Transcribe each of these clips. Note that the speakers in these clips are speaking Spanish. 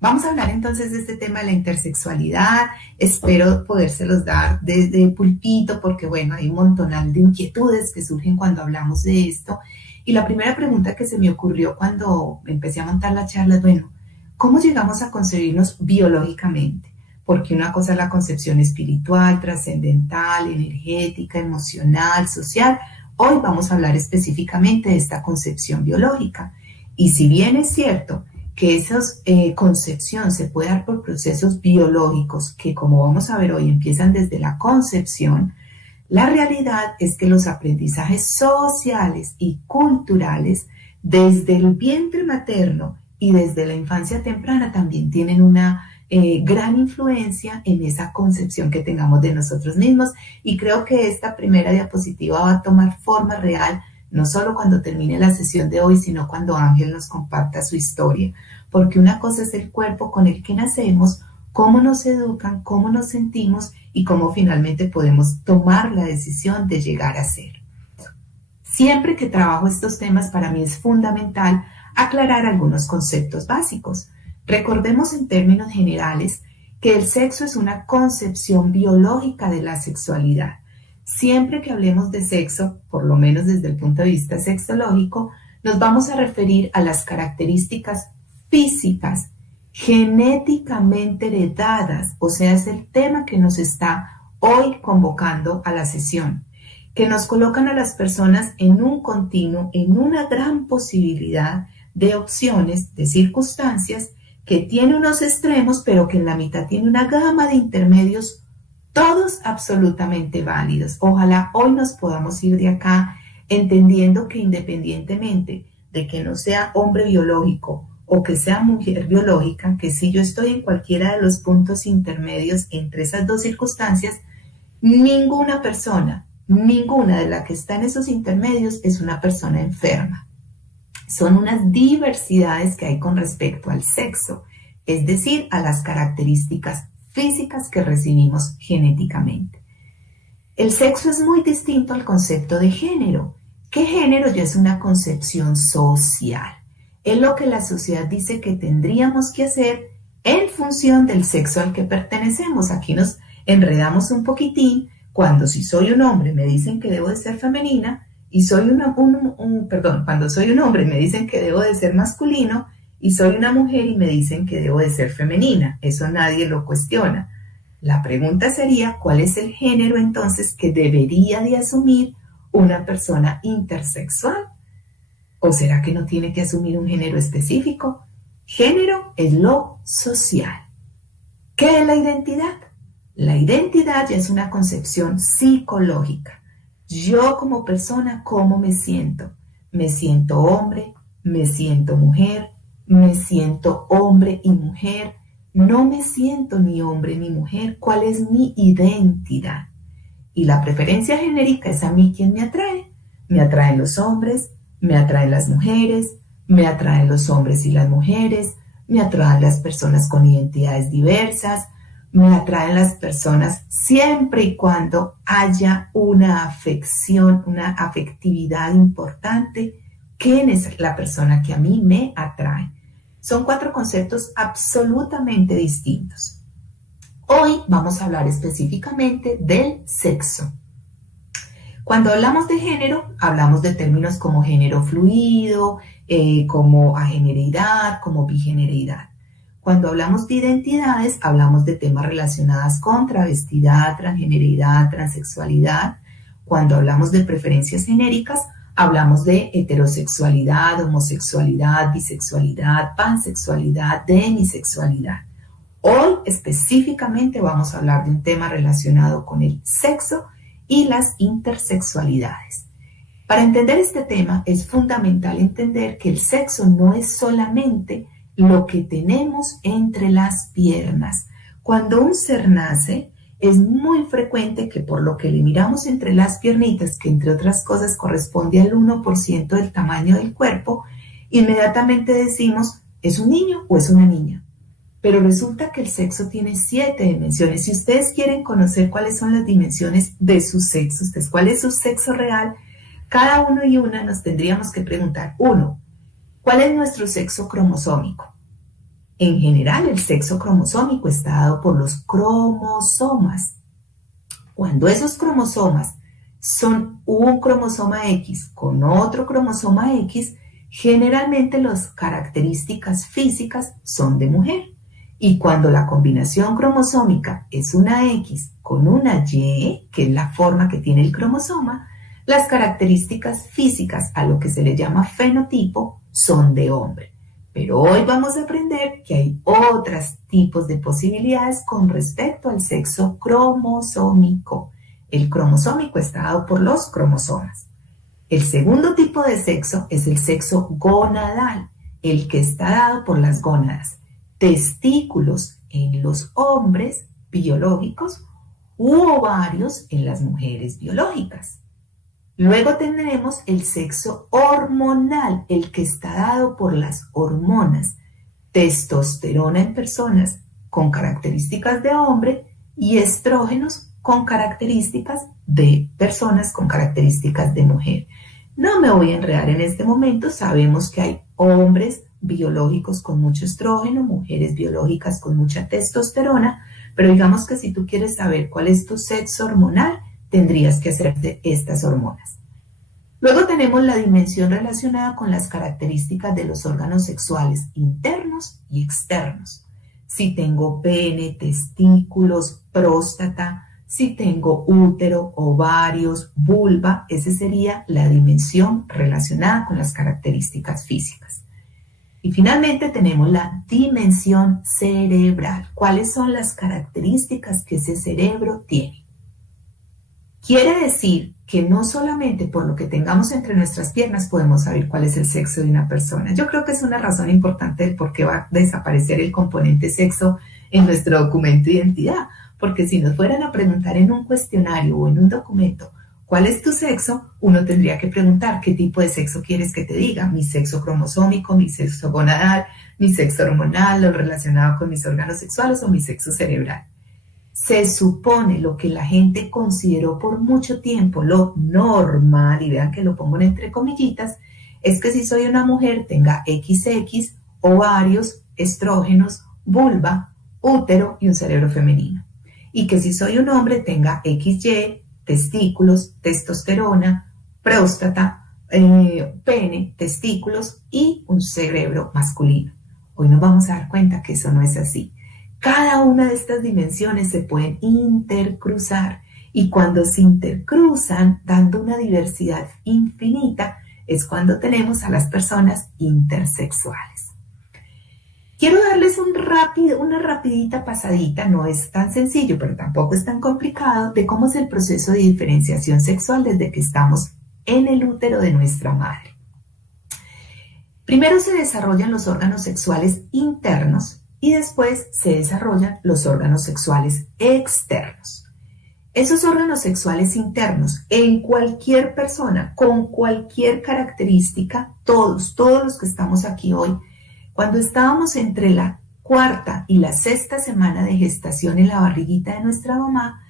Vamos a hablar entonces de este tema de la intersexualidad. Espero podérselos dar desde el pulpito porque, bueno, hay un montonal de inquietudes que surgen cuando hablamos de esto. Y la primera pregunta que se me ocurrió cuando empecé a montar la charla es, bueno, ¿cómo llegamos a concebirnos biológicamente? Porque una cosa es la concepción espiritual, trascendental, energética, emocional, social. Hoy vamos a hablar específicamente de esta concepción biológica. Y si bien es cierto que esa concepción se puede dar por procesos biológicos que, como vamos a ver hoy, empiezan desde la concepción, la realidad es que los aprendizajes sociales y culturales desde el vientre materno y desde la infancia temprana también tienen una gran influencia en esa concepción que tengamos de nosotros mismos, y creo que esta primera diapositiva va a tomar forma real no solo cuando termine la sesión de hoy, sino cuando Ángel nos comparta su historia, porque una cosa es el cuerpo con el que nacemos, cómo nos educan, cómo nos sentimos y cómo finalmente podemos tomar la decisión de llegar a ser. Siempre que trabajo estos temas, para mí es fundamental aclarar algunos conceptos básicos. Recordemos en términos generales que el sexo es una concepción biológica de la sexualidad. Siempre que hablemos de sexo, por lo menos desde el punto de vista sexológico, nos vamos a referir a las características físicas, genéticamente heredadas, o sea, es el tema que nos está hoy convocando a la sesión, que nos colocan a las personas en un continuo, en una gran posibilidad de opciones, de circunstancias, que tiene unos extremos, pero que en la mitad tiene una gama de intermedios, todos absolutamente válidos. Ojalá hoy nos podamos ir de acá entendiendo que independientemente de que no sea hombre biológico o que sea mujer biológica, que si yo estoy en cualquiera de los puntos intermedios entre esas dos circunstancias, ninguna persona, ninguna de las que está en esos intermedios es una persona enferma. Son unas diversidades que hay con respecto al sexo, es decir, a las características físicas que recibimos genéticamente. El sexo es muy distinto al concepto de género, que género ya es una concepción social. Es lo que la sociedad dice que tendríamos que hacer en función del sexo al que pertenecemos. Aquí nos enredamos un poquitín cuando si soy un hombre me dicen que debo de ser femenina y soy cuando soy un hombre me dicen que debo de ser masculino y soy una mujer y me dicen que debo de ser femenina. Eso nadie lo cuestiona. La pregunta sería, ¿cuál es el género entonces que debería de asumir una persona intersexual? ¿O será que no tiene que asumir un género específico? Género es lo social. ¿Qué es la identidad? La identidad ya es una concepción psicológica. Yo como persona, ¿cómo me siento? ¿Me siento hombre? ¿Me siento mujer? ¿Me siento hombre y mujer? No me siento ni hombre ni mujer. ¿Cuál es mi identidad? Y la preferencia genérica es a mí quien me atrae. Me atraen los hombres, me atraen las mujeres, me atraen los hombres y las mujeres, me atraen las personas con identidades diversas, me atraen las personas siempre y cuando haya una afección, una afectividad importante. ¿Quién es la persona que a mí me atrae? Son 4 conceptos absolutamente distintos. Hoy vamos a hablar específicamente del sexo. Cuando hablamos de género, hablamos de términos como género fluido, como ageneridad, como bigeneridad. Cuando hablamos de identidades, hablamos de temas relacionados con travestidad, transgeneridad, transexualidad. Cuando hablamos de preferencias genéricas, hablamos de heterosexualidad, homosexualidad, bisexualidad, pansexualidad, demisexualidad. Hoy específicamente vamos a hablar de un tema relacionado con el sexo y las intersexualidades. Para entender este tema es fundamental entender que el sexo no es solamente lo que tenemos entre las piernas. Cuando un ser nace, es muy frecuente que por lo que le miramos entre las piernitas, que entre otras cosas corresponde al 1% del tamaño del cuerpo, inmediatamente decimos, ¿es un niño o es una niña? Pero resulta que el sexo tiene 7 dimensiones. Si ustedes quieren conocer cuáles son las dimensiones de su sexo, ustedes, cuál es su sexo real, cada uno y una nos tendríamos que preguntar, 1, ¿cuál es nuestro sexo cromosómico? En general, el sexo cromosómico está dado por los cromosomas. Cuando esos cromosomas son un cromosoma X con otro cromosoma X, generalmente las características físicas son de mujer. Y cuando la combinación cromosómica es una X con una Y, que es la forma que tiene el cromosoma, las características físicas, a lo que se le llama fenotipo, son de hombre. Pero hoy vamos a aprender que hay otros tipos de posibilidades con respecto al sexo cromosómico. El cromosómico está dado por los cromosomas. El segundo tipo de sexo es el sexo gonadal, el que está dado por las gónadas, testículos en los hombres biológicos u ovarios en las mujeres biológicas. Luego tendremos el sexo hormonal, el que está dado por las hormonas, testosterona en personas con características de hombre y estrógenos con características de personas con características de mujer. No me voy a enredar en este momento, sabemos que hay hombres biológicos con mucho estrógeno, mujeres biológicas con mucha testosterona, pero digamos que si tú quieres saber cuál es tu sexo hormonal, tendrías que hacerte estas hormonas. Luego tenemos la dimensión relacionada con las características de los órganos sexuales internos y externos. Si tengo pene, testículos, próstata, si tengo útero, ovarios, vulva, esa sería la dimensión relacionada con las características físicas. Y finalmente tenemos la dimensión cerebral. ¿Cuáles son las características que ese cerebro tiene? Quiere decir que no solamente por lo que tengamos entre nuestras piernas podemos saber cuál es el sexo de una persona. Yo creo que es una razón importante de por qué va a desaparecer el componente sexo en nuestro documento de identidad. Porque si nos fueran a preguntar en un cuestionario o en un documento cuál es tu sexo, uno tendría que preguntar qué tipo de sexo quieres que te diga. Mi sexo cromosómico, mi sexo gonadal, mi sexo hormonal, lo relacionado con mis órganos sexuales o mi sexo cerebral. Se supone lo que la gente consideró por mucho tiempo lo normal, y vean que lo pongo en entre comillitas, es que si soy una mujer tenga XX, ovarios, estrógenos, vulva, útero y un cerebro femenino. Y que si soy un hombre tenga XY, testículos, testosterona, próstata, pene, testículos y un cerebro masculino. Hoy nos vamos a dar cuenta que eso no es así. Cada una de estas dimensiones se pueden intercruzar y cuando se intercruzan, dando una diversidad infinita, es cuando tenemos a las personas intersexuales. Quiero darles una rapidita pasadita, no es tan sencillo, pero tampoco es tan complicado, de cómo es el proceso de diferenciación sexual desde que estamos en el útero de nuestra madre. Primero se desarrollan los órganos sexuales internos y después se desarrollan los órganos sexuales externos. Esos órganos sexuales internos en cualquier persona, con cualquier característica, todos los que estamos aquí hoy, cuando estábamos entre la cuarta y la sexta semana de gestación en la barriguita de nuestra mamá,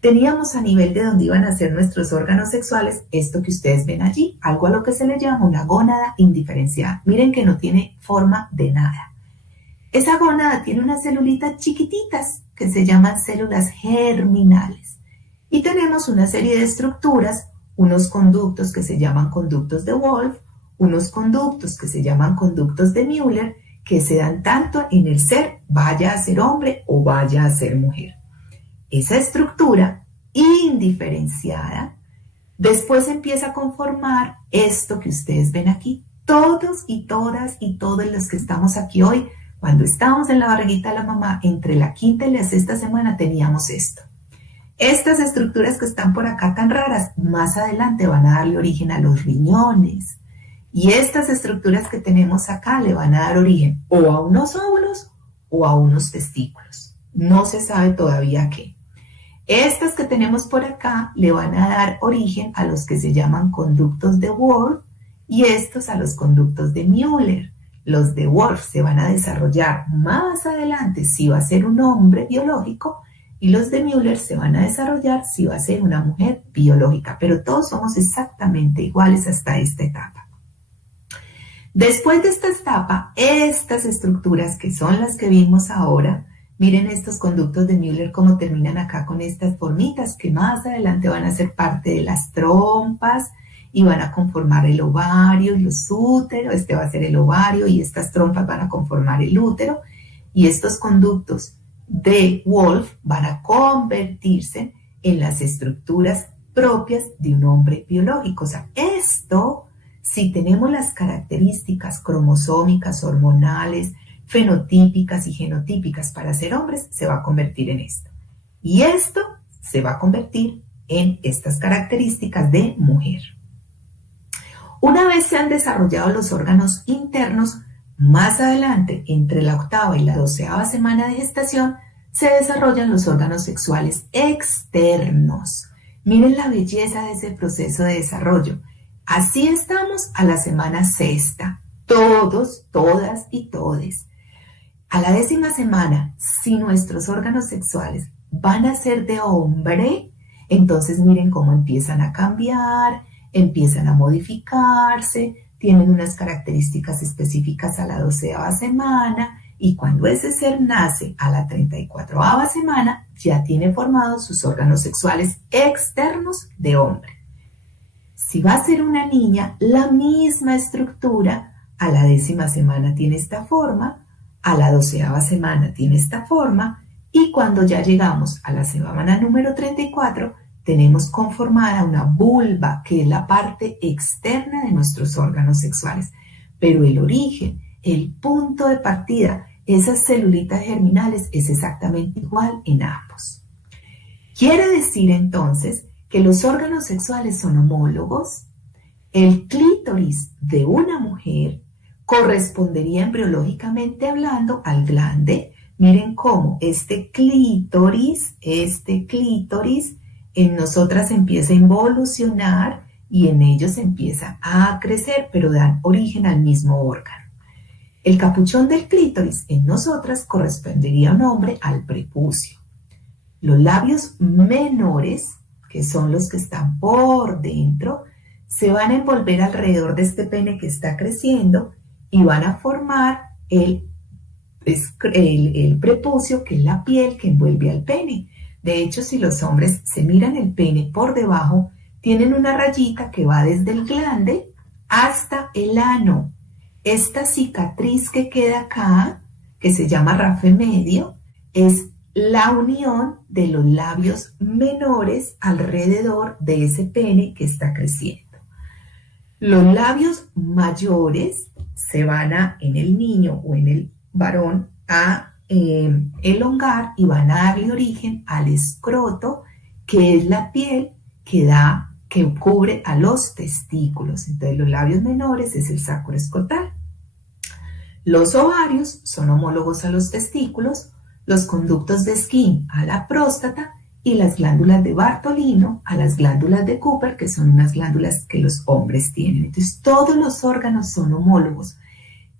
teníamos a nivel de donde iban a ser nuestros órganos sexuales, esto que ustedes ven allí, algo a lo que se le llama una gónada indiferenciada. Miren que no tiene forma de nada. Esa gónada tiene unas celulitas chiquititas que se llaman células germinales. Y tenemos una serie de estructuras, unos conductos que se llaman conductos de Wolff, unos conductos que se llaman conductos de Müller, que se dan tanto en el ser, vaya a ser hombre o vaya a ser mujer. Esa estructura indiferenciada después empieza a conformar esto que ustedes ven aquí. Todos y todas y todos los que estamos aquí hoy, cuando estábamos en la barriguita de la mamá, entre la quinta y la sexta semana teníamos esto. Estas estructuras que están por acá tan raras, más adelante van a darle origen a los riñones. Y estas estructuras que tenemos acá le van a dar origen o a unos óvulos o a unos testículos. No se sabe todavía qué. Estas que tenemos por acá le van a dar origen a los que se llaman conductos de Wolff y estos a los conductos de Müller. Los de Wolff se van a desarrollar más adelante si va a ser un hombre biológico y los de Müller se van a desarrollar si va a ser una mujer biológica, pero todos somos exactamente iguales hasta esta etapa. Después de esta etapa, estas estructuras que son las que vimos ahora, miren estos conductos de Müller cómo terminan acá con estas formitas que más adelante van a ser parte de las trompas y van a conformar el ovario y los úteros. Este va a ser el ovario y estas trompas van a conformar el útero. Y estos conductos de Wolff van a convertirse en las estructuras propias de un hombre biológico. O sea, esto, si tenemos las características cromosómicas, hormonales, fenotípicas y genotípicas para ser hombres, se va a convertir en esto. Y esto se va a convertir en estas características de mujer. Una vez se han desarrollado los órganos internos, más adelante, entre la 8ª y la 12ª semana de gestación, se desarrollan los órganos sexuales externos. Miren la belleza de ese proceso de desarrollo. Así estamos a la semana 6ª, todos, todas y todes. A la 10ª semana, si nuestros órganos sexuales van a ser de hombre, entonces miren cómo empiezan a cambiar, empiezan a modificarse, tienen unas características específicas a la 12ª semana y cuando ese ser nace a la 34ª semana, ya tiene formados sus órganos sexuales externos de hombre. Si va a ser una niña, la misma estructura, a la 10ª semana tiene esta forma, a la 12ª semana tiene esta forma y cuando ya llegamos a la semana número 34, tenemos conformada una vulva, que es la parte externa de nuestros órganos sexuales. Pero el origen, el punto de partida, esas celulitas germinales es exactamente igual en ambos. Quiere decir entonces que los órganos sexuales son homólogos. El clítoris de una mujer correspondería embriológicamente hablando al glande. Miren cómo este clítoris en nosotras empieza a involucionar y en ellos empieza a crecer, pero dan origen al mismo órgano. El capuchón del clítoris en nosotras correspondería a un hombre al prepucio. Los labios menores, que son los que están por dentro, se van a envolver alrededor de este pene que está creciendo y van a formar el prepucio, que es la piel que envuelve al pene. De hecho, si los hombres se miran el pene por debajo, tienen una rayita que va desde el glande hasta el ano. Esta cicatriz que queda acá, que se llama rafe medio, es la unión de los labios menores alrededor de ese pene que está creciendo. Los labios mayores se van en el niño o en el varón a elongar y van a darle origen al escroto, que es la piel que cubre a los testículos. Entonces los labios menores es el saco escrotal. Los ovarios son homólogos a los testículos, los conductos de Skene a la próstata y las glándulas de Bartolino a las glándulas de Cooper, que son unas glándulas que los hombres tienen. Entonces todos los órganos son homólogos.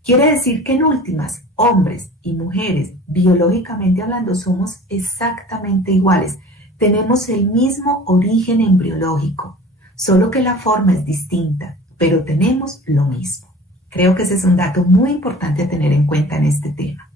Quiere decir que en últimas, hombres y mujeres, biológicamente hablando, somos exactamente iguales. Tenemos el mismo origen embriológico, solo que la forma es distinta, pero tenemos lo mismo. Creo que ese es un dato muy importante a tener en cuenta en este tema.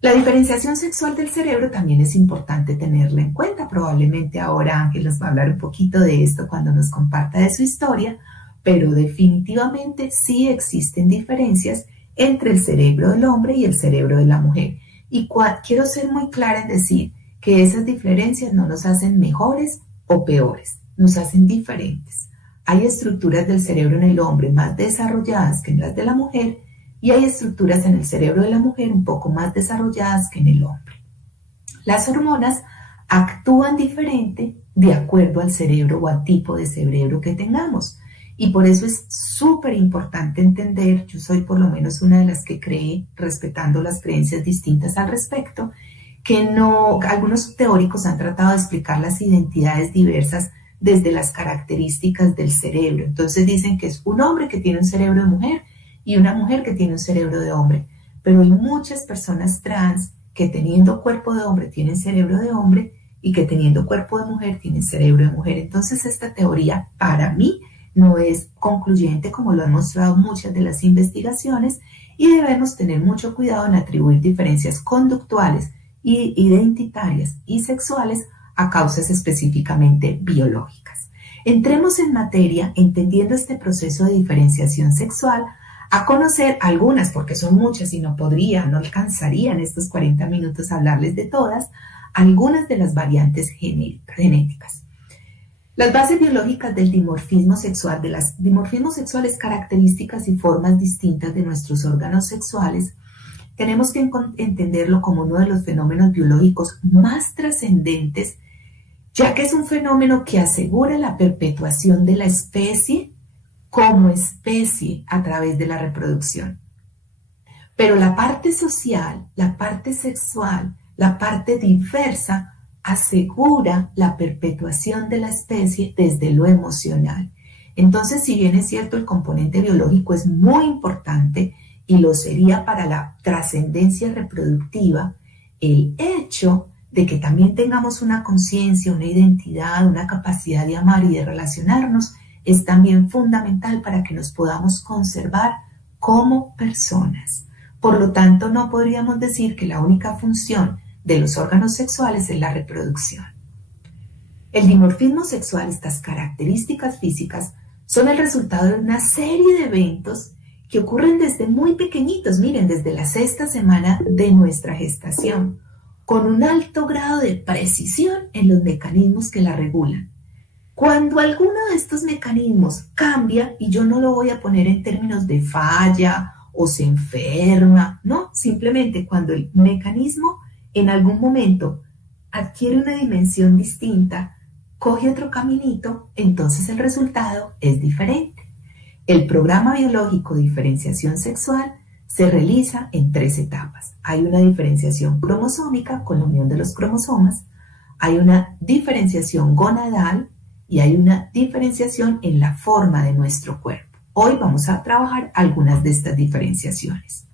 La diferenciación sexual del cerebro también es importante tenerla en cuenta. Probablemente ahora Ángel nos va a hablar un poquito de esto cuando nos comparta de su historia, pero definitivamente sí existen diferencias entre el cerebro del hombre y el cerebro de la mujer. Y quiero ser muy clara en decir que esas diferencias no nos hacen mejores o peores, nos hacen diferentes. Hay estructuras del cerebro en el hombre más desarrolladas que en las de la mujer y hay estructuras en el cerebro de la mujer un poco más desarrolladas que en el hombre. Las hormonas actúan diferente de acuerdo al cerebro o al tipo de cerebro que tengamos. Y por eso es súper importante entender, yo soy por lo menos una de las que cree, respetando las creencias distintas al respecto, que algunos teóricos han tratado de explicar las identidades diversas desde las características del cerebro. Entonces dicen que es un hombre que tiene un cerebro de mujer y una mujer que tiene un cerebro de hombre. Pero hay muchas personas trans que teniendo cuerpo de hombre tienen cerebro de hombre y que teniendo cuerpo de mujer tienen cerebro de mujer. Entonces esta teoría para mí no es concluyente como lo han mostrado muchas de las investigaciones y debemos tener mucho cuidado en atribuir diferencias conductuales, identitarias y sexuales a causas específicamente biológicas. Entremos en materia entendiendo este proceso de diferenciación sexual, a conocer algunas, porque son muchas y no alcanzaría en estos 40 minutos hablarles de todas, algunas de las variantes genéticas. Las bases biológicas del dimorfismo sexual, de las dimorfismos sexuales, características y formas distintas de nuestros órganos sexuales, tenemos que entenderlo como uno de los fenómenos biológicos más trascendentes, ya que es un fenómeno que asegura la perpetuación de la especie como especie a través de la reproducción. Pero la parte social, la parte sexual, la parte diversa asegura la perpetuación de la especie desde lo emocional. Entonces, si bien es cierto, el componente biológico es muy importante y lo sería para la trascendencia reproductiva, el hecho de que también tengamos una conciencia, una identidad, una capacidad de amar y de relacionarnos es también fundamental para que nos podamos conservar como personas. Por lo tanto, no podríamos decir que la única función de los órganos sexuales es la reproducción. El dimorfismo sexual, estas características físicas, son el resultado de una serie de eventos que ocurren desde muy pequeñitos, miren, desde la 6ª semana de nuestra gestación, con un alto grado de precisión en los mecanismos que la regulan. Cuando alguno de estos mecanismos cambia, y yo no lo voy a poner en términos de falla o se enferma, no, simplemente cuando el mecanismo en algún momento adquiere una dimensión distinta, coge otro caminito, entonces el resultado es diferente. El programa biológico de diferenciación sexual se realiza en 3 etapas. Hay una diferenciación cromosómica con la unión de los cromosomas, hay una diferenciación gonadal y hay una diferenciación en la forma de nuestro cuerpo. Hoy vamos a trabajar algunas de estas diferenciaciones.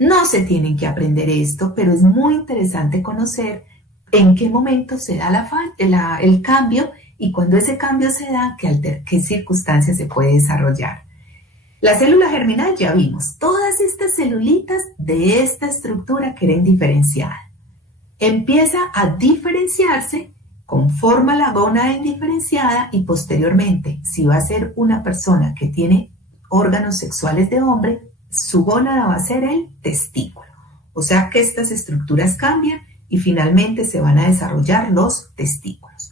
No se tienen que aprender esto, pero es muy interesante conocer en qué momento se da el cambio y cuando ese cambio se da, qué circunstancias se puede desarrollar. La célula germinal ya vimos, todas estas celulitas de esta estructura que era indiferenciada. Empieza a diferenciarse, conforma la gónada indiferenciada y posteriormente, si va a ser una persona que tiene órganos sexuales de hombre, su gónada va a ser el testículo. O sea que estas estructuras cambian y finalmente se van a desarrollar los testículos.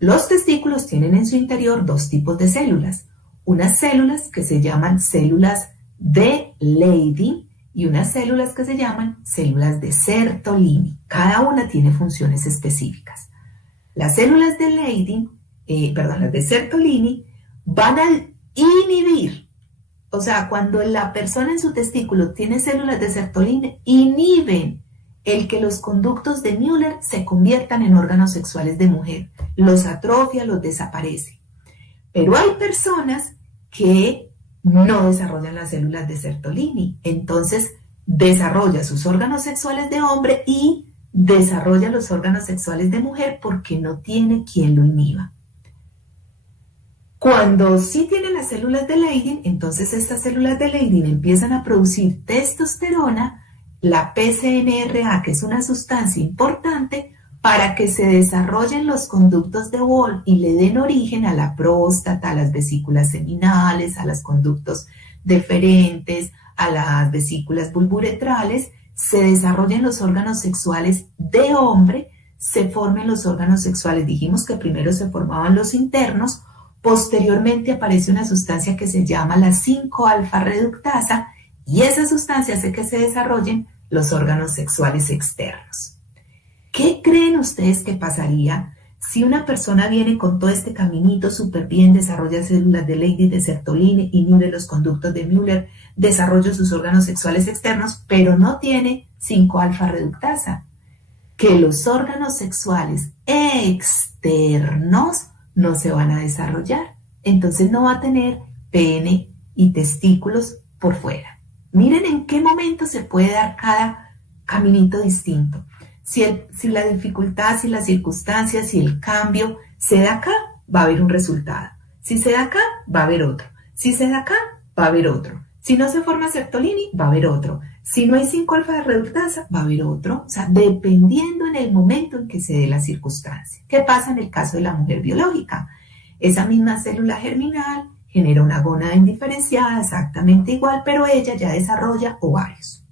Los testículos tienen en su interior 2 tipos de células. Unas células que se llaman células de Leydig y unas células que se llaman células de Sertolini. Cada una tiene funciones específicas. Las células de Leydig, las de Sertolini, van a inhibir, o sea, cuando la persona en su testículo tiene células de Sertolini, inhiben el que los conductos de Müller se conviertan en órganos sexuales de mujer. Los atrofia, los desaparece. Pero hay personas que no desarrollan las células de Sertolini, entonces desarrolla sus órganos sexuales de hombre y desarrolla los órganos sexuales de mujer porque no tiene quien lo inhiba. Cuando sí tiene las células de Leydig, entonces estas células de Leydig empiezan a producir testosterona, la PCNRA, que es una sustancia importante para que se desarrollen los conductos de Wolff y le den origen a la próstata, a las vesículas seminales, a los conductos deferentes, a las vesículas vulvuretrales, se desarrollen los órganos sexuales de hombre, se formen los órganos sexuales. Dijimos que primero se formaban los internos, posteriormente aparece una sustancia que se llama la 5-alfa reductasa y esa sustancia hace que se desarrollen los órganos sexuales externos. ¿Qué creen ustedes que pasaría si una persona viene con todo este caminito súper bien, desarrolla células de Leydig, de Sertolini, inhibe los conductos de Müller, desarrolla sus órganos sexuales externos, pero no tiene 5-alfa reductasa? Que los órganos sexuales externos no se van a desarrollar. Entonces no va a tener pene y testículos por fuera. Miren en qué momento se puede dar cada caminito distinto. Si la dificultad, si las circunstancias, si el cambio se da acá, va a haber un resultado. Si se da acá, va a haber otro. Si se da acá, va a haber otro. Si no se forma Sertolini, va a haber otro. Si no hay 5-alfa de reductasa, va a haber otro. O sea, dependiendo en el momento en que se dé la circunstancia. ¿Qué pasa en el caso de la mujer biológica? Esa misma célula germinal genera una gónada indiferenciada exactamente igual, pero ella ya desarrolla ovarios.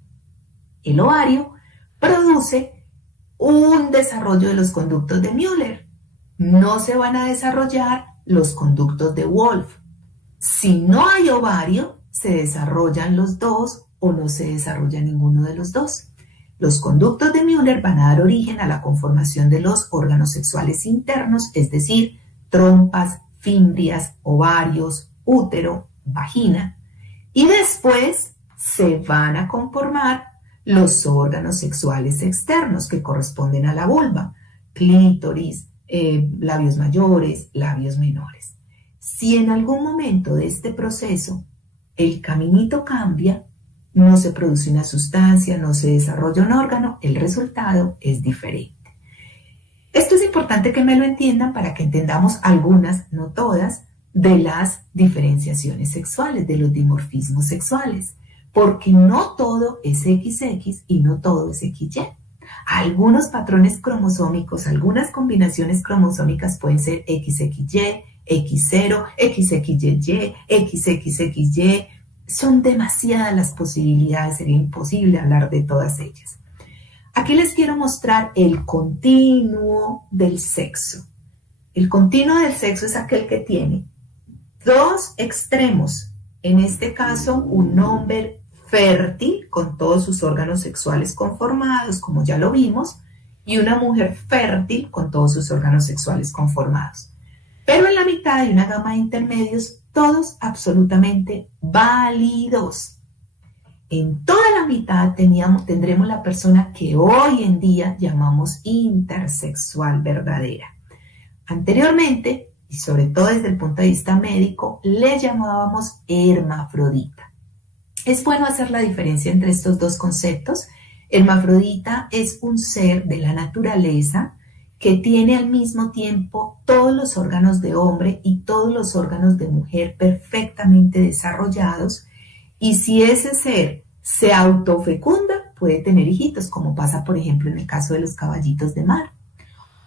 El ovario produce un desarrollo de los conductos de Müller. No se van a desarrollar los conductos de Wolff. Si no hay ovario, se desarrollan los dos o no se desarrolla ninguno de los dos. Los conductos de Müller van a dar origen a la conformación de los órganos sexuales internos, es decir, trompas, fimbrias, ovarios, útero, vagina, y después se van a conformar los órganos sexuales externos que corresponden a la vulva, clítoris, labios mayores, labios menores. Si en algún momento de este proceso el caminito cambia, no se produce una sustancia, no se desarrolla un órgano, el resultado es diferente. Esto es importante que me lo entiendan para que entendamos algunas, no todas, de las diferenciaciones sexuales, de los dimorfismos sexuales, porque no todo es XX y no todo es XY. Algunos patrones cromosómicos, algunas combinaciones cromosómicas pueden ser XXY, X0, XXYY, XXXY. Son demasiadas las posibilidades, sería imposible hablar de todas ellas. Aquí les quiero mostrar el continuo del sexo. El continuo del sexo es aquel que tiene dos extremos. En este caso, un hombre fértil con todos sus órganos sexuales conformados, como ya lo vimos, y una mujer fértil con todos sus órganos sexuales conformados. Pero en la mitad hay una gama de intermedios, todos absolutamente válidos. En toda la mitad tendremos la persona que hoy en día llamamos intersexual verdadera. Anteriormente, y sobre todo desde el punto de vista médico, le llamábamos hermafrodita. Es bueno hacer la diferencia entre estos dos conceptos. Hermafrodita es un ser de la naturaleza que tiene al mismo tiempo todos los órganos de hombre y todos los órganos de mujer perfectamente desarrollados, y si ese ser se autofecunda, puede tener hijitos, como pasa por ejemplo en el caso de los caballitos de mar.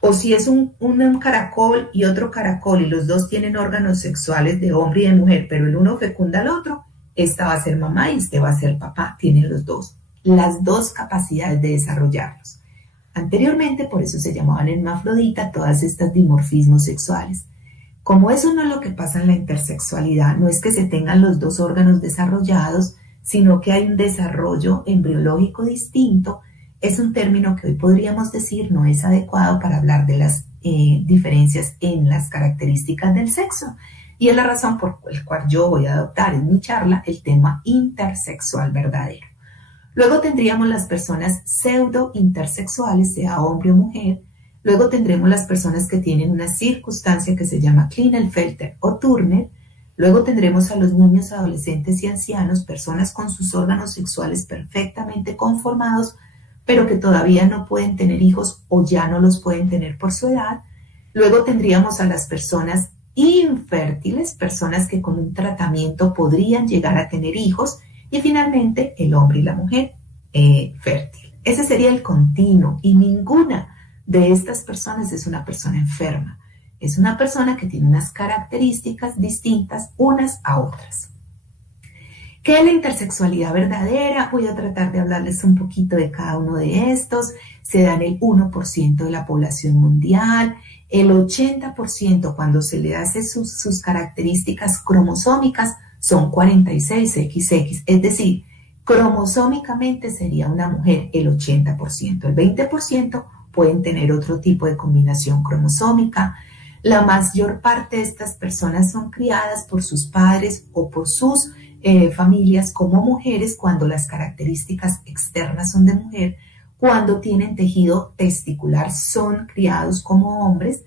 O si es un caracol y otro caracol y los dos tienen órganos sexuales de hombre y de mujer, pero el uno fecunda al otro, esta va a ser mamá y este va a ser papá, tienen los dos, las dos capacidades de desarrollarlos. Anteriormente, por eso se llamaban hermafrodita todas estas dimorfismos sexuales. Como eso no es lo que pasa en la intersexualidad, no es que se tengan los dos órganos desarrollados, sino que hay un desarrollo embriológico distinto, es un término que hoy podríamos decir no es adecuado para hablar de las diferencias en las características del sexo. Y es la razón por la cual yo voy a adoptar en mi charla el tema intersexual verdadero. Luego tendríamos las personas pseudo intersexuales, sea hombre o mujer. Luego tendremos las personas que tienen una circunstancia que se llama Klinefelter o Turner. Luego tendremos a los niños, adolescentes y ancianos, personas con sus órganos sexuales perfectamente conformados, pero que todavía no pueden tener hijos o ya no los pueden tener por su edad. Luego tendríamos a las personas infértiles, personas que con un tratamiento podrían llegar a tener hijos. Y finalmente, el hombre y la mujer fértil. Ese sería el continuo, y ninguna de estas personas es una persona enferma. Es una persona que tiene unas características distintas unas a otras. ¿Qué es la intersexualidad verdadera? Voy a tratar de hablarles un poquito de cada uno de estos. Se da en el 1% de la población mundial. El 80% cuando se le hace sus características cromosómicas son 46XX, es decir, cromosómicamente sería una mujer el 80%. El 20% pueden tener otro tipo de combinación cromosómica. La mayor parte de estas personas son criadas por sus padres o por sus familias como mujeres cuando las características externas son de mujer. Cuando tienen tejido testicular son criados como hombres,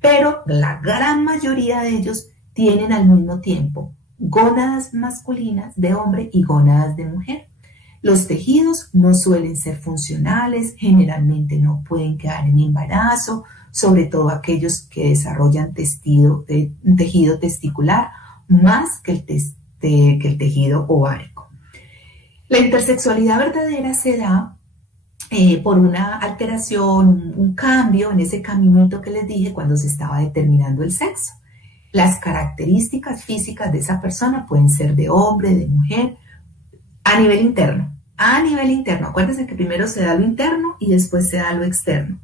pero la gran mayoría de ellos tienen al mismo tiempo gónadas masculinas de hombre y gónadas de mujer. Los tejidos no suelen ser funcionales, generalmente no pueden quedar en embarazo, sobre todo aquellos que desarrollan tejido testicular más que el tejido ovárico. La intersexualidad verdadera se da por una alteración, un cambio en ese caminito que les dije cuando se estaba determinando el sexo. Las características físicas de esa persona pueden ser de hombre, de mujer, a nivel interno. A nivel interno, acuérdense que primero se da lo interno y después se da lo externo.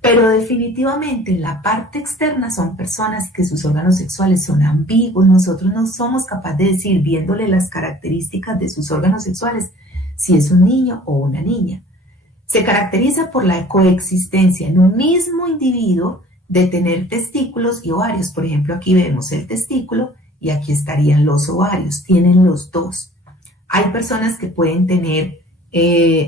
Pero definitivamente en la parte externa son personas que sus órganos sexuales son ambiguos. Nosotros no somos capaces de decir, viéndole las características de sus órganos sexuales, si es un niño o una niña. Se caracteriza por la coexistencia en un mismo individuo de tener testículos y ovarios. Por ejemplo, aquí vemos el testículo y aquí estarían los ovarios. Tienen los dos. Hay personas que pueden tener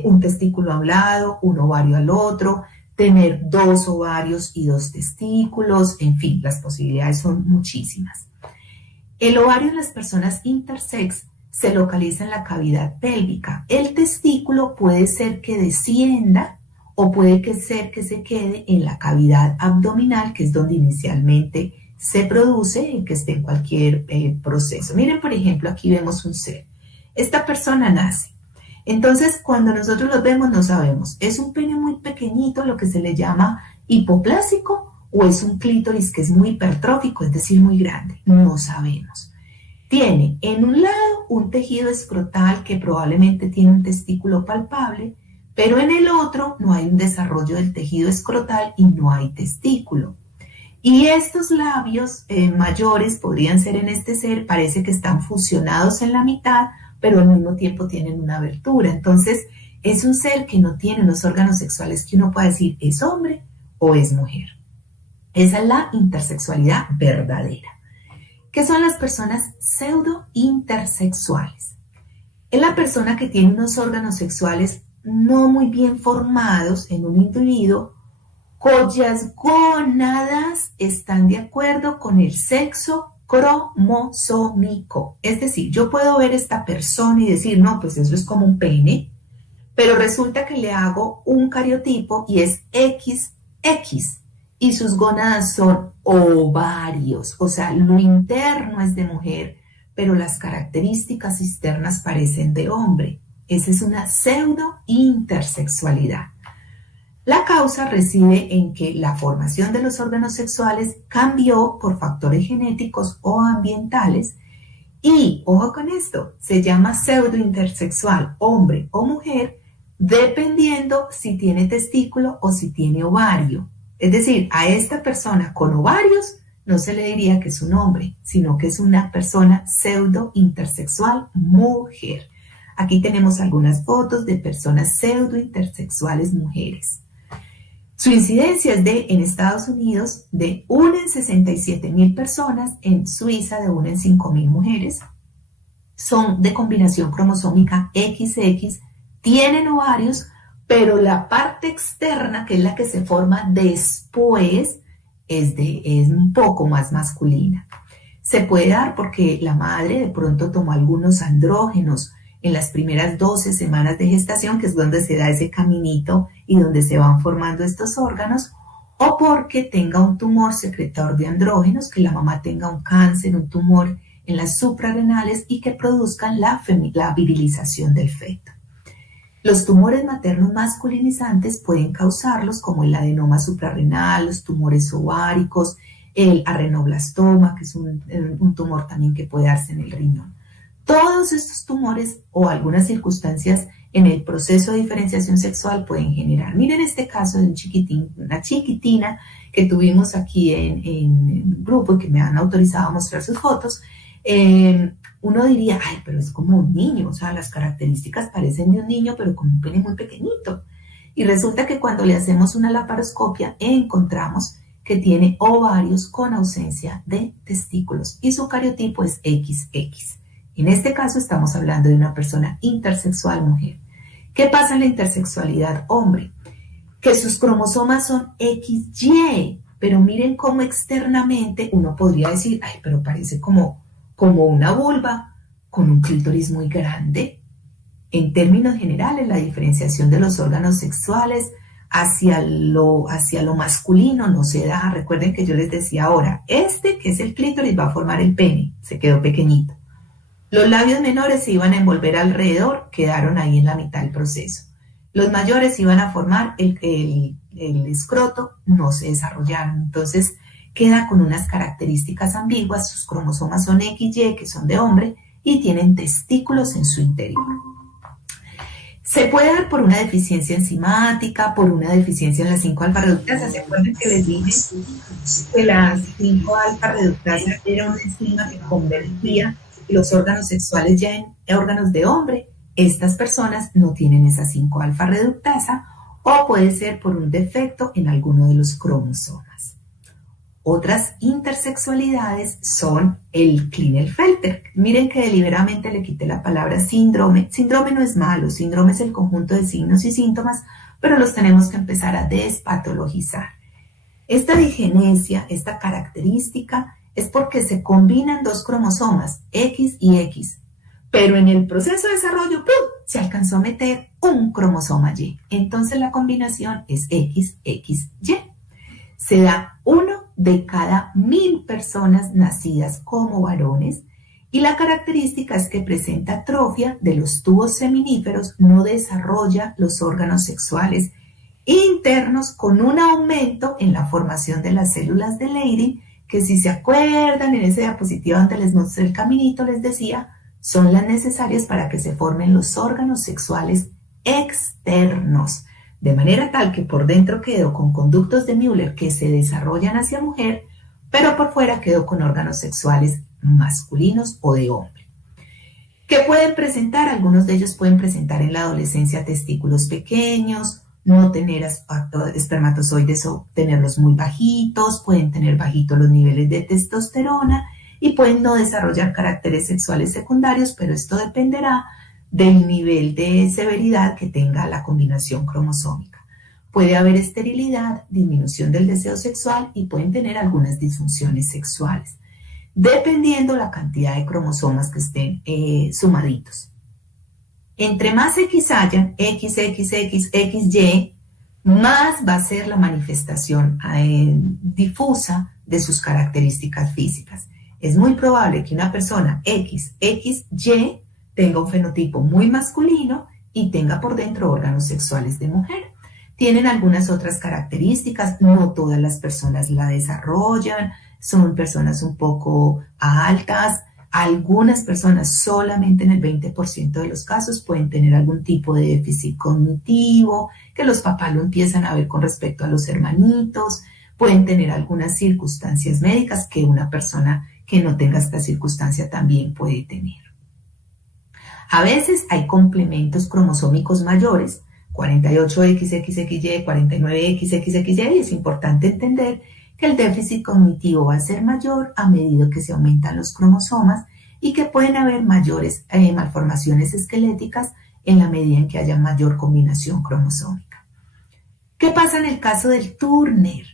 un testículo a un lado, un ovario al otro, tener 2 ovarios y 2 testículos, en fin, las posibilidades son muchísimas. El ovario en las personas intersex se localiza en la cavidad pélvica. El testículo puede ser que descienda o puede ser que se quede en la cavidad abdominal, que es donde inicialmente se produce y que esté en cualquier proceso. Miren, por ejemplo, aquí vemos un ser. Esta persona nace. Entonces, cuando nosotros los vemos, no sabemos, ¿es un pene muy pequeñito, lo que se le llama hipoplásico, o es un clítoris que es muy hipertrófico, es decir, muy grande? No sabemos. Tiene en un lado un tejido escrotal que probablemente tiene un testículo palpable, pero en el otro no hay un desarrollo del tejido escrotal y no hay testículo. Y estos labios mayores podrían ser en este ser, parece que están fusionados en la mitad, pero al mismo tiempo tienen una abertura. Entonces, es un ser que no tiene unos órganos sexuales que uno pueda decir es hombre o es mujer. Esa es la intersexualidad verdadera. ¿Qué son las personas pseudo-intersexuales? Es la persona que tiene unos órganos sexuales no muy bien formados en un individuo, cuyas gónadas están de acuerdo con el sexo cromosómico. Es decir, yo puedo ver esta persona y decir, no, pues eso es como un pene, pero resulta que le hago un cariotipo y es XX y sus gónadas son ovarios, o sea, lo interno es de mujer, pero las características externas parecen de hombre. Esa es una pseudo-intersexualidad. La causa reside en que la formación de los órganos sexuales cambió por factores genéticos o ambientales y, ojo con esto, se llama pseudointersexual, hombre o mujer, dependiendo si tiene testículo o si tiene ovario. Es decir, a esta persona con ovarios no se le diría que es un hombre, sino que es una persona pseudointersexual mujer. Aquí tenemos algunas fotos de personas pseudointersexuales mujeres. Su incidencia es en Estados Unidos de 1 en 67,000 personas, en Suiza de 1 en 5,000 mujeres. Son de combinación cromosómica XX, tienen ovarios, pero la parte externa, que es la que se forma después, es un poco más masculina. Se puede dar porque la madre de pronto tomó algunos andrógenos en las primeras 12 semanas de gestación, que es donde se da ese caminito y donde se van formando estos órganos, o porque tenga un tumor secretador de andrógenos, que la mamá tenga un cáncer, un tumor en las suprarrenales y que produzcan la virilización del feto. Los tumores maternos masculinizantes pueden causarlos, como el adenoma suprarrenal, los tumores ováricos, el adrenoblastoma, que es un tumor también que puede darse en el riñón. Todos estos tumores o algunas circunstancias en el proceso de diferenciación sexual pueden generar. Miren este caso de un chiquitín, una chiquitina que tuvimos aquí en grupo y que me han autorizado a mostrar sus fotos. Uno diría, ay, pero es como un niño, o sea, las características parecen de un niño, pero con un pene muy pequeñito. Y resulta que cuando le hacemos una laparoscopia encontramos que tiene ovarios con ausencia de testículos y su cariotipo es XX. En este caso estamos hablando de una persona intersexual mujer. ¿Qué pasa en la intersexualidad hombre? Que sus cromosomas son XY, pero miren cómo externamente uno podría decir, ay, pero parece como una vulva con un clítoris muy grande. En términos generales, la diferenciación de los órganos sexuales hacia lo masculino no se da. Recuerden que yo les decía ahora, este que es el clítoris va a formar el pene, se quedó pequeñito. Los labios menores se iban a envolver alrededor, quedaron ahí en la mitad del proceso. Los mayores iban a formar el escroto, no se desarrollaron. Entonces queda con unas características ambiguas, sus cromosomas son XY, que son de hombre, y tienen testículos en su interior. Se puede dar por una deficiencia enzimática, por una deficiencia en las 5-alfa reductasa. ¿Se acuerdan que les dije que la 5-alfa reductasa era una enzima que convertía los órganos sexuales ya en órganos de hombre? Estas personas no tienen esa 5-alfa reductasa, o puede ser por un defecto en alguno de los cromosomas. Otras intersexualidades son el Klinefelter. Miren que deliberadamente le quité la palabra síndrome. Síndrome no es malo, síndrome es el conjunto de signos y síntomas, pero los tenemos que empezar a despatologizar. Esta digenesia, esta característica, es porque se combinan dos cromosomas, X y X, pero en el proceso de desarrollo, ¡pum!, se alcanzó a meter un cromosoma Y. Entonces la combinación es XXY. Se da 1 de cada 1000 personas nacidas como varones, y la característica es que presenta atrofia de los tubos seminíferos, no desarrolla los órganos sexuales internos, con un aumento en la formación de las células de Leydig, que si se acuerdan en esa diapositiva donde les mostré el caminito, les decía, son las necesarias para que se formen los órganos sexuales externos, de manera tal que por dentro quedó con conductos de Müller que se desarrollan hacia mujer, pero por fuera quedó con órganos sexuales masculinos o de hombre. ¿Qué pueden presentar? Algunos de ellos pueden presentar en la adolescencia testículos pequeños, no tener espermatozoides o tenerlos muy bajitos, pueden tener bajitos los niveles de testosterona y pueden no desarrollar caracteres sexuales secundarios, pero esto dependerá del nivel de severidad que tenga la combinación cromosómica. Puede haber esterilidad, disminución del deseo sexual y pueden tener algunas disfunciones sexuales, dependiendo la cantidad de cromosomas que estén sumaditos. Entre más X hayan, XXXXY, más va a ser la manifestación difusa de sus características físicas. Es muy probable que una persona XXY tenga un fenotipo muy masculino y tenga por dentro órganos sexuales de mujer. Tienen algunas otras características, no todas las personas la desarrollan, son personas un poco altas, algunas personas solamente en el 20% de los casos pueden tener algún tipo de déficit cognitivo, que los papás lo empiezan a ver con respecto a los hermanitos, pueden tener algunas circunstancias médicas que una persona que no tenga esta circunstancia también puede tener. A veces hay complementos cromosómicos mayores, 48XXXY, 49XXXY, y es importante entender que el déficit cognitivo va a ser mayor a medida que se aumentan los cromosomas y que pueden haber mayores malformaciones esqueléticas en la medida en que haya mayor combinación cromosómica. ¿Qué pasa en el caso del Turner?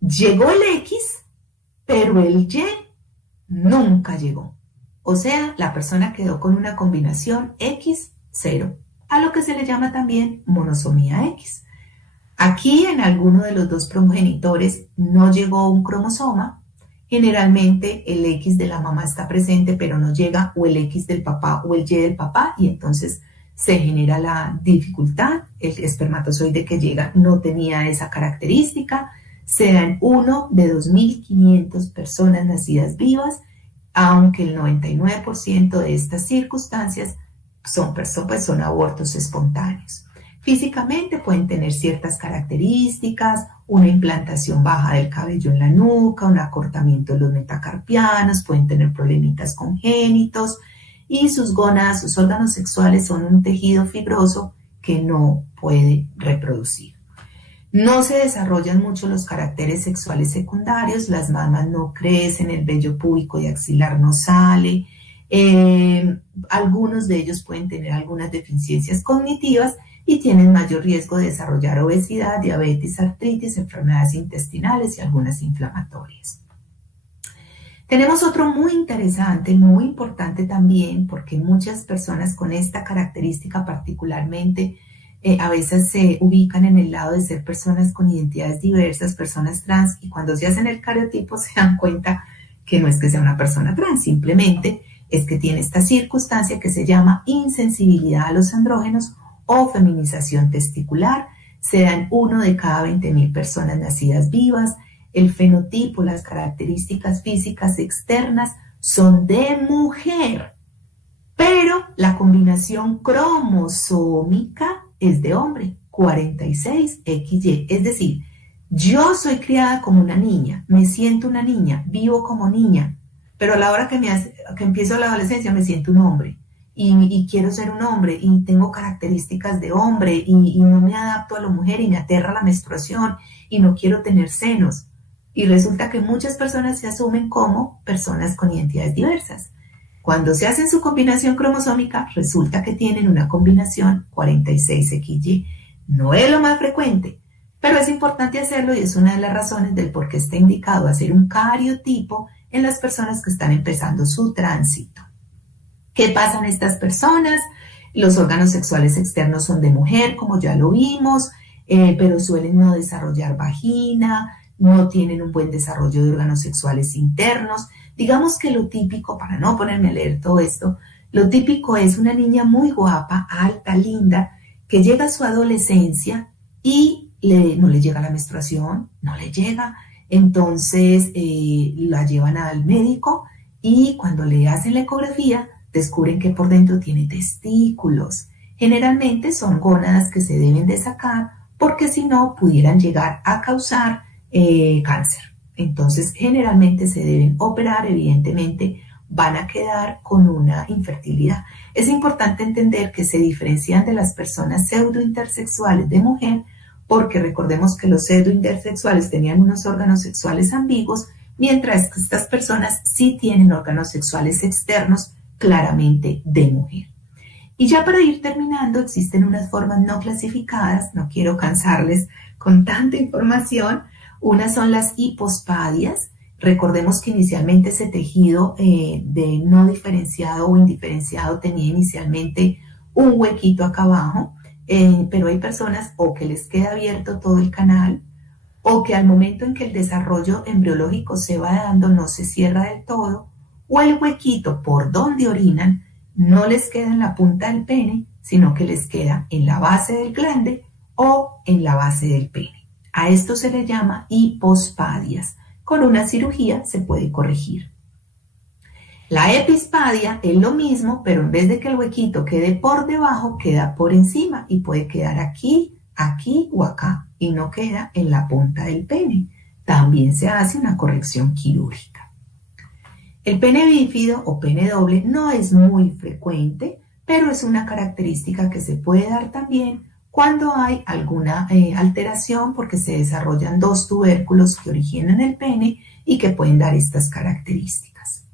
Llegó el X, pero el Y nunca llegó. O sea, la persona quedó con una combinación X0, a lo que se le llama también monosomía X. Aquí en alguno de los dos progenitores no llegó un cromosoma. Generalmente el X de la mamá está presente, pero no llega, o el X del papá o el Y del papá, y entonces se genera la dificultad. El espermatozoide que llega no tenía esa característica. Se dan 1 de 2.500 personas nacidas vivas, aunque el 99% de estas circunstancias son abortos espontáneos. Físicamente pueden tener ciertas características, una implantación baja del cabello en la nuca, un acortamiento de los metacarpianos, pueden tener problemitas congénitos y sus gónadas, sus órganos sexuales son un tejido fibroso que no puede reproducir. No se desarrollan mucho los caracteres sexuales secundarios, las mamas no crecen, el vello púbico y axilar no sale, algunos de ellos pueden tener algunas deficiencias cognitivas y tienen mayor riesgo de desarrollar obesidad, diabetes, artritis, enfermedades intestinales y algunas inflamatorias. Tenemos otro muy interesante, muy importante también, porque muchas personas con esta característica particularmente a veces se ubican en el lado de ser personas con identidades diversas, personas trans, y cuando se hacen el cariotipo se dan cuenta que no es que sea una persona trans, simplemente es que tiene esta circunstancia que se llama insensibilidad a los andrógenos o feminización testicular. Se da en 1 de cada 20.000 personas nacidas vivas. El fenotipo, las características físicas externas son de mujer, pero la combinación cromosómica es de hombre, 46XY. Es decir, yo soy criada como una niña, me siento una niña, vivo como niña, pero a la hora que empiezo la adolescencia me siento un hombre y quiero ser un hombre y tengo características de hombre y no me adapto a la mujer y me aterra la menstruación y no quiero tener senos. Y resulta que muchas personas se asumen como personas con identidades diversas. Cuando se hacen su combinación cromosómica, resulta que tienen una combinación 46XY. No es lo más frecuente, pero es importante hacerlo y es una de las razones del por qué está indicado hacer un cariotipo en las personas que están empezando su tránsito. ¿Qué pasa en estas personas? Los órganos sexuales externos son de mujer, como ya lo vimos, pero suelen no desarrollar vagina, no tienen un buen desarrollo de órganos sexuales internos. Digamos que lo típico, para no ponerme a leer todo esto, lo típico es una niña muy guapa, alta, linda, que llega a su adolescencia y no le llega la menstruación, no le llega. Entonces la llevan al médico y cuando le hacen la ecografía descubren que por dentro tiene testículos. Generalmente son gónadas que se deben de sacar porque si no pudieran llegar a causar cáncer. Entonces generalmente se deben operar, evidentemente van a quedar con una infertilidad. Es importante entender que se diferencian de las personas pseudointersexuales de mujer porque recordemos que los pseudointersexuales tenían unos órganos sexuales ambiguos, mientras que estas personas sí tienen órganos sexuales externos claramente de mujer. Y ya para ir terminando, existen unas formas no clasificadas, no quiero cansarles con tanta información. Unas son las hipospadias. Recordemos que inicialmente ese tejido de no diferenciado o indiferenciado tenía inicialmente un huequito acá abajo, pero hay personas o que les queda abierto todo el canal o que al momento en que el desarrollo embriológico se va dando no se cierra del todo, o el huequito por donde orinan no les queda en la punta del pene, sino que les queda en la base del glande o en la base del pene. A esto se le llama hipospadias. Con una cirugía se puede corregir. La epispadia es lo mismo, pero en vez de que el huequito quede por debajo, queda por encima y puede quedar aquí, aquí o acá y no queda en la punta del pene. También se hace una corrección quirúrgica. El pene bífido o pene doble no es muy frecuente, pero es una característica que se puede dar también cuando hay alguna alteración porque se desarrollan dos tubérculos que originan el pene y que pueden dar estas características.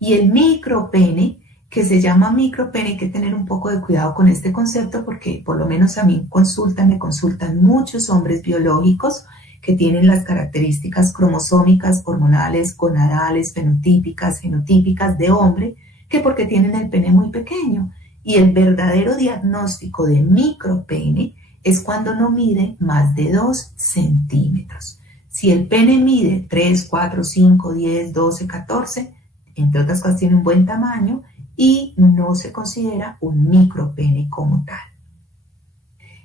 Y el micropene, que se llama micropene, hay que tener un poco de cuidado con este concepto porque por lo menos a mí me consultan muchos hombres biológicos que tienen las características cromosómicas, hormonales, gonadales, fenotípicas, genotípicas de hombre, que porque tienen el pene muy pequeño. Y el verdadero diagnóstico de micropene es cuando no mide más de 2 centímetros. Si el pene mide 3, 4, 5, 10, 12, 14, entre otras cosas tiene un buen tamaño y no se considera un micropene como tal.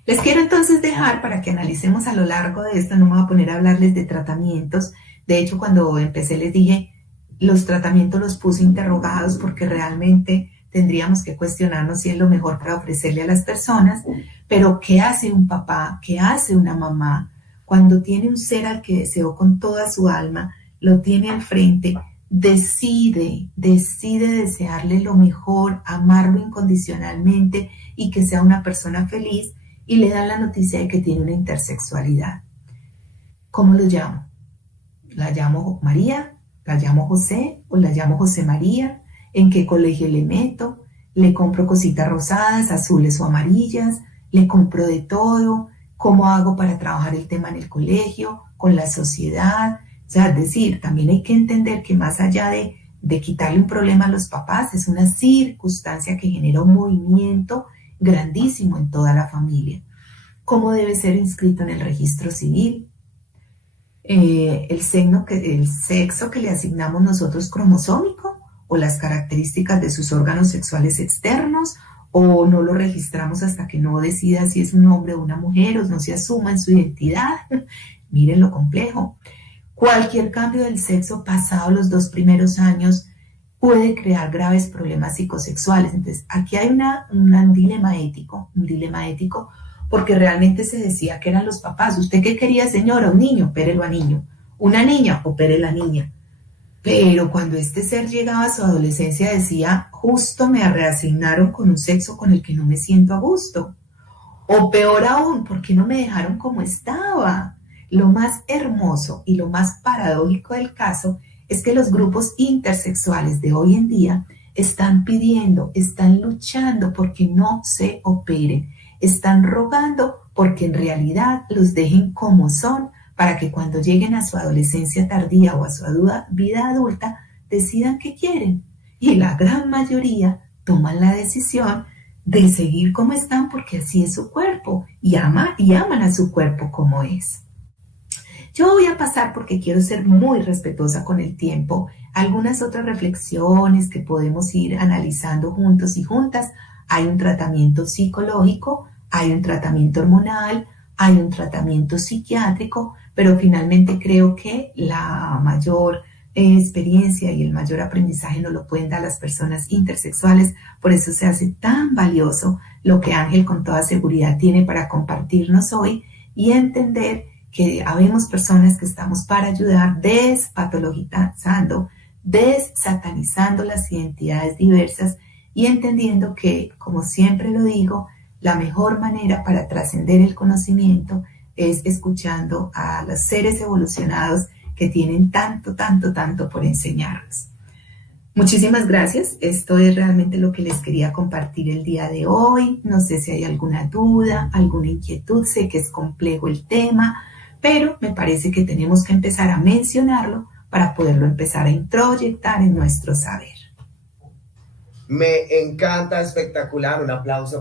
Les quiero entonces dejar para que analicemos a lo largo de esto, no me voy a poner a hablarles de tratamientos. De hecho, cuando empecé les dije, los tratamientos los puse interrogados porque realmente tendríamos que cuestionarnos si es lo mejor para ofrecerle a las personas, pero ¿qué hace un papá? ¿Qué hace una mamá cuando tiene un ser al que deseó con toda su alma, lo tiene al frente, decide desearle lo mejor, amarlo incondicionalmente y que sea una persona feliz y le dan la noticia de que tiene una intersexualidad? ¿Cómo lo llamo? ¿La llamo María? ¿La llamo José? ¿O la llamo José María? ¿En qué colegio le meto? ¿Le compro cositas rosadas, azules o amarillas? ¿Le compro de todo? ¿Cómo hago para trabajar el tema en el colegio, con la sociedad? O sea, es decir, también hay que entender que más allá de quitarle un problema a los papás, es una circunstancia que genera un movimiento grandísimo en toda la familia. ¿Cómo debe ser inscrito en el registro civil? El sexo que le asignamos nosotros cromosómico o las características de sus órganos sexuales externos, o no lo registramos hasta que no decida si es un hombre o una mujer, o no se asuma en su identidad. Miren lo complejo. Cualquier cambio del sexo pasado los 2 primeros años puede crear graves problemas psicosexuales. Entonces, aquí hay un dilema ético, porque realmente se decía que eran los papás. ¿Usted qué quería, señora? Un niño, opérelo a niño. Una niña, opere la niña. Pero cuando este ser llegaba a su adolescencia decía, justo me reasignaron con un sexo con el que no me siento a gusto. O peor aún, ¿por qué no me dejaron como estaba? Lo más hermoso y lo más paradójico del caso es que los grupos intersexuales de hoy en día están pidiendo, están luchando porque no se operen, están rogando porque en realidad los dejen como son para que cuando lleguen a su adolescencia tardía o a su vida adulta decidan qué quieren. Y la gran mayoría toman la decisión de seguir como están porque así es su cuerpo y aman a su cuerpo como es. Yo voy a pasar, porque quiero ser muy respetuosa con el tiempo, algunas otras reflexiones que podemos ir analizando juntos y juntas. Hay un tratamiento psicológico, hay un tratamiento hormonal, hay un tratamiento psiquiátrico, pero finalmente creo que la mayor experiencia y el mayor aprendizaje nos lo pueden dar las personas intersexuales. Por eso se hace tan valioso lo que Ángel con toda seguridad tiene para compartirnos hoy, y entender que habemos personas que estamos para ayudar, despatologizando, desatanizando las identidades diversas y entendiendo que, como siempre lo digo, la mejor manera para trascender el conocimiento es escuchando a los seres evolucionados que tienen tanto, tanto, tanto por enseñarnos. Muchísimas gracias. Esto es realmente lo que les quería compartir el día de hoy. No sé si hay alguna duda, alguna inquietud. Sé que es complejo el tema, pero me parece que tenemos que empezar a mencionarlo para poderlo empezar a introyectar en nuestro saber. Me encanta, espectacular, un aplauso.